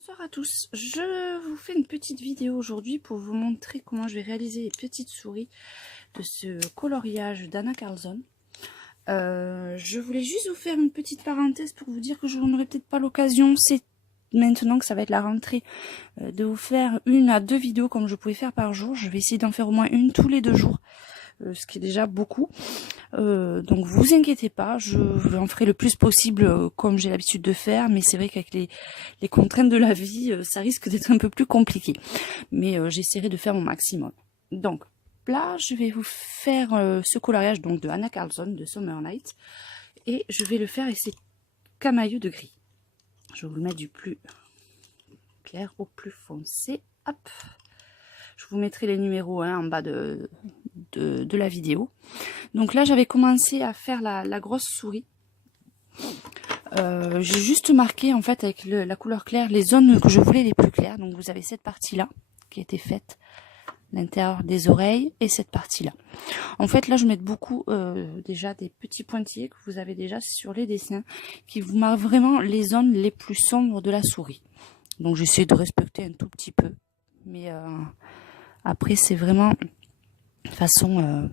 Bonsoir à tous, je vous fais une petite vidéo aujourd'hui pour vous montrer comment je vais réaliser les petites souris de ce coloriage d'Anna Karlsson. Je voulais juste vous faire une petite parenthèse pour vous dire que je n'en aurai peut-être pas l'occasion, c'est maintenant que ça va être la rentrée, de vous faire 1 à 2 vidéos comme je pouvais faire par jour. Je vais essayer d'en faire au moins une tous les 2 jours. Ce qui est déjà beaucoup. Donc vous inquiétez pas, je en ferai le plus possible comme j'ai l'habitude de faire, mais c'est vrai qu'avec les contraintes de la vie, ça risque d'être un peu plus compliqué. Mais j'essaierai de faire mon maximum. Donc là, je vais vous faire ce coloriage donc de Anna Karlsson de Summer Night, et je vais le faire avec ces camailleux de gris. Je vais vous le mettre du plus clair au plus foncé. Hop. Je vous mettrai les numéros en bas de la vidéo. Donc là, j'avais commencé à faire la grosse souris. J'ai juste marqué en fait avec la couleur claire les zones que je voulais les plus claires. Donc vous avez cette partie-là qui a été faite, l'intérieur des oreilles, et cette partie-là. En fait, là, je mets beaucoup déjà des petits pointillés que vous avez déjà sur les dessins, qui vous marquent vraiment les zones les plus sombres de la souris. Donc j'essaie de respecter un tout petit peu, mais après c'est vraiment de façon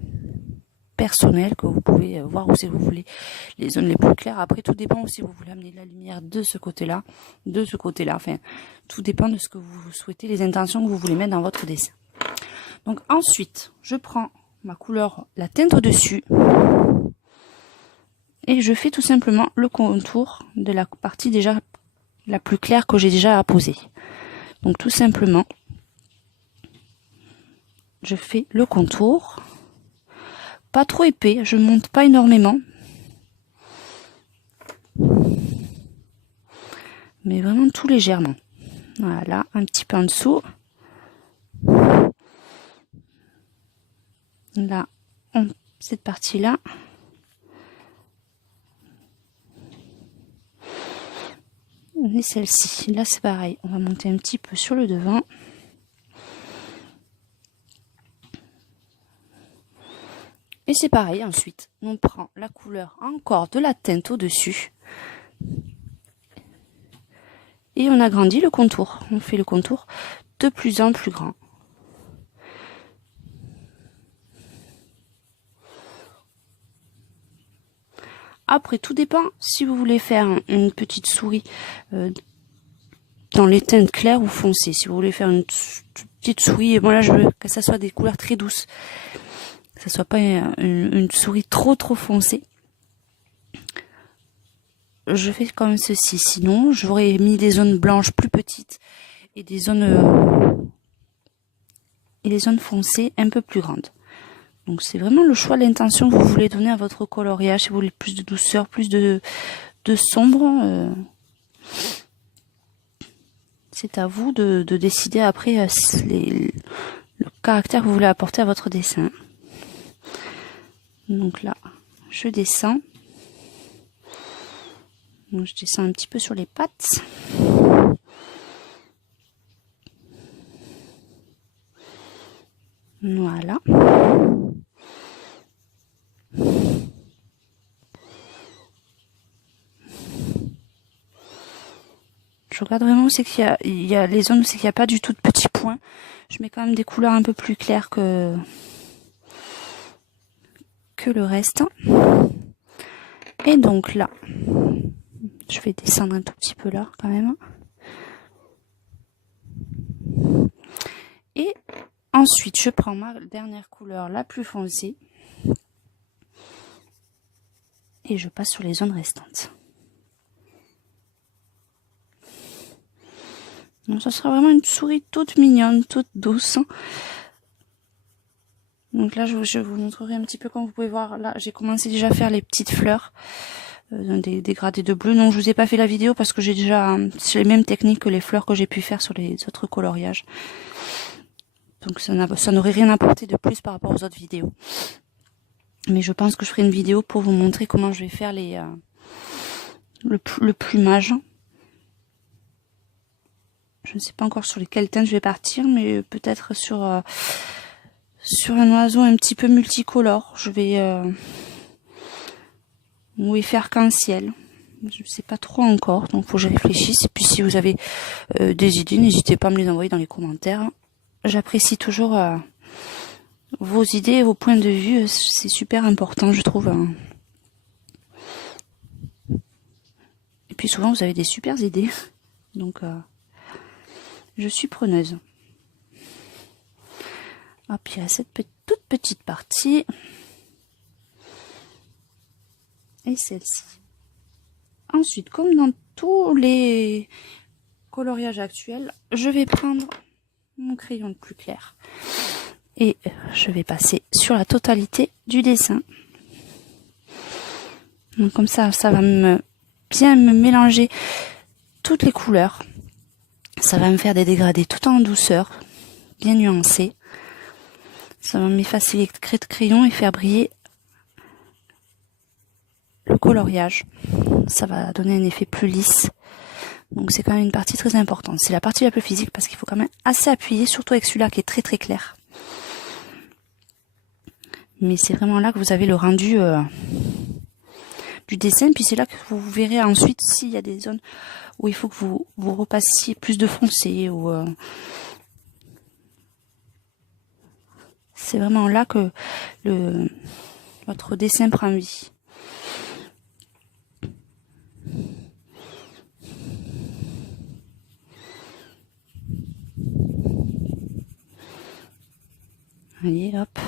personnelle que vous pouvez voir où c'est vous voulez les zones les plus claires. Après tout dépend aussi, vous voulez amener de la lumière de ce côté-là, enfin tout dépend de ce que vous souhaitez, les intentions que vous voulez mettre dans votre dessin. Donc ensuite, je prends ma couleur, la teinte au-dessus, et je fais tout simplement le contour de la partie déjà la plus claire que j'ai déjà apposée. Donc tout simplement, je fais le contour, pas trop épais, je monte pas énormément, mais vraiment tout légèrement. Voilà, un petit peu en dessous. Là, cette partie-là. Et celle-ci, là c'est pareil, on va monter un petit peu sur le devant. Et c'est pareil, ensuite, on prend la couleur encore de la teinte au-dessus. Et on agrandit le contour. On fait le contour de plus en plus grand. Après, tout dépend si vous voulez faire une petite souris dans les teintes claires ou foncées. Si vous voulez faire une petite souris, bon là je veux que ça soit des couleurs très douces. Que ça soit pas une souris trop foncée. Je fais comme ceci. Sinon, j'aurais mis des zones blanches plus petites et des zones foncées un peu plus grandes. Donc c'est vraiment le choix de l'intention que vous voulez donner à votre coloriage. Si vous voulez plus de douceur, plus de sombre, c'est à vous de décider après le caractère que vous voulez apporter à votre dessin. Donc là, je descends. Donc je descends un petit peu sur les pattes. Voilà. Je regarde vraiment où c'est qu'il y a les zones où c'est qu'il n'y a pas du tout de petits points. Je mets quand même des couleurs un peu plus claires que le reste. Et donc là, je vais descendre un tout petit peu là quand même. Et ensuite, je prends ma dernière couleur la plus foncée et je passe sur les zones restantes. Donc ça sera vraiment une souris toute mignonne, toute douce. Donc là, je vous montrerai un petit peu, comme vous pouvez voir. Là, j'ai commencé déjà à faire les petites fleurs, des dégradés de bleu. Non, je vous ai pas fait la vidéo parce que j'ai déjà les mêmes techniques que les fleurs que j'ai pu faire sur les autres coloriages. Donc ça n'aurait rien apporté de plus par rapport aux autres vidéos. Mais je pense que je ferai une vidéo pour vous montrer comment je vais faire le plumage. Je ne sais pas encore sur lesquelles teintes je vais partir, mais peut-être sur un oiseau un petit peu multicolore. Je vais faire qu'un ciel. Je sais pas trop encore, donc faut que je réfléchisse. Et puis si vous avez des idées, n'hésitez pas à me les envoyer dans les commentaires. J'apprécie toujours vos idées, vos points de vue, c'est super important, je trouve. Et puis souvent, vous avez des super idées, donc je suis preneuse. Hop, il y a cette toute petite partie. Et celle-ci. Ensuite, comme dans tous les coloriages actuels, je vais prendre mon crayon le plus clair. Et je vais passer sur la totalité du dessin. Donc comme ça, ça va bien me mélanger toutes les couleurs. Ça va me faire des dégradés tout en douceur, bien nuancés. Ça va m'effacer les traits de crayon et faire briller le coloriage. Ça va donner un effet plus lisse. Donc c'est quand même une partie très importante. C'est la partie la plus physique parce qu'il faut quand même assez appuyer, surtout avec celui-là qui est très très clair. Mais c'est vraiment là que vous avez le rendu du dessin. Puis c'est là que vous verrez ensuite s'il y a des zones où il faut que vous repassiez plus de foncé. Ou c'est vraiment là que votre dessin prend vie. Allez, hop.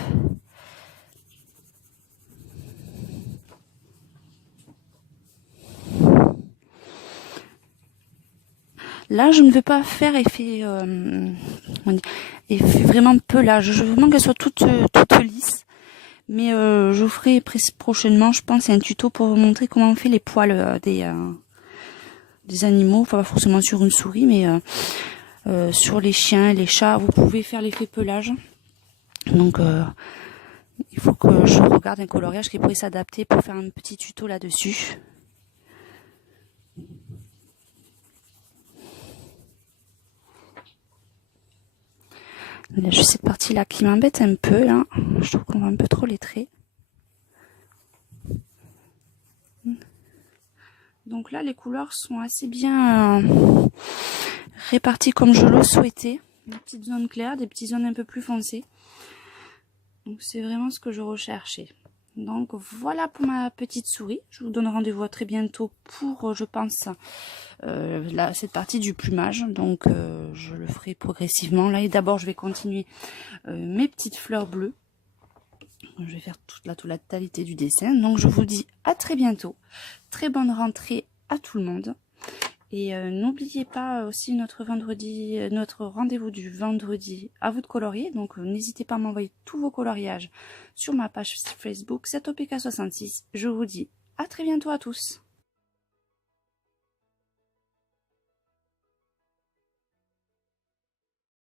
Là, je ne veux pas faire effet vraiment pelage. Je veux vraiment qu'elle soit toute lisse. Mais je vous ferai prochainement, je pense, un tuto pour vous montrer comment on fait les poils des animaux. Enfin, pas forcément sur une souris, mais sur les chiens, les chats, vous pouvez faire l'effet pelage. Donc, il faut que je regarde un coloriage qui pourrait s'adapter pour faire un petit tuto là-dessus. Il y a juste cette partie-là qui m'embête un peu, là. Je trouve qu'on voit un peu trop les traits. Donc là, les couleurs sont assez bien réparties comme je le souhaitais. Des petites zones claires, des petites zones un peu plus foncées. Donc c'est vraiment ce que je recherchais. Donc voilà pour ma petite souris. Je vous donne rendez-vous à très bientôt pour, je pense, cette partie du plumage. Donc je le ferai progressivement. Là, et d'abord, je vais continuer mes petites fleurs bleues. Je vais faire toute la totalité du dessin. Donc je vous dis à très bientôt. Très bonne rentrée à tout le monde. Et n'oubliez pas aussi notre rendez-vous du vendredi à vous de colorier. Donc n'hésitez pas à m'envoyer tous vos coloriages sur ma page Facebook 7OPK66. Je vous dis à très bientôt à tous.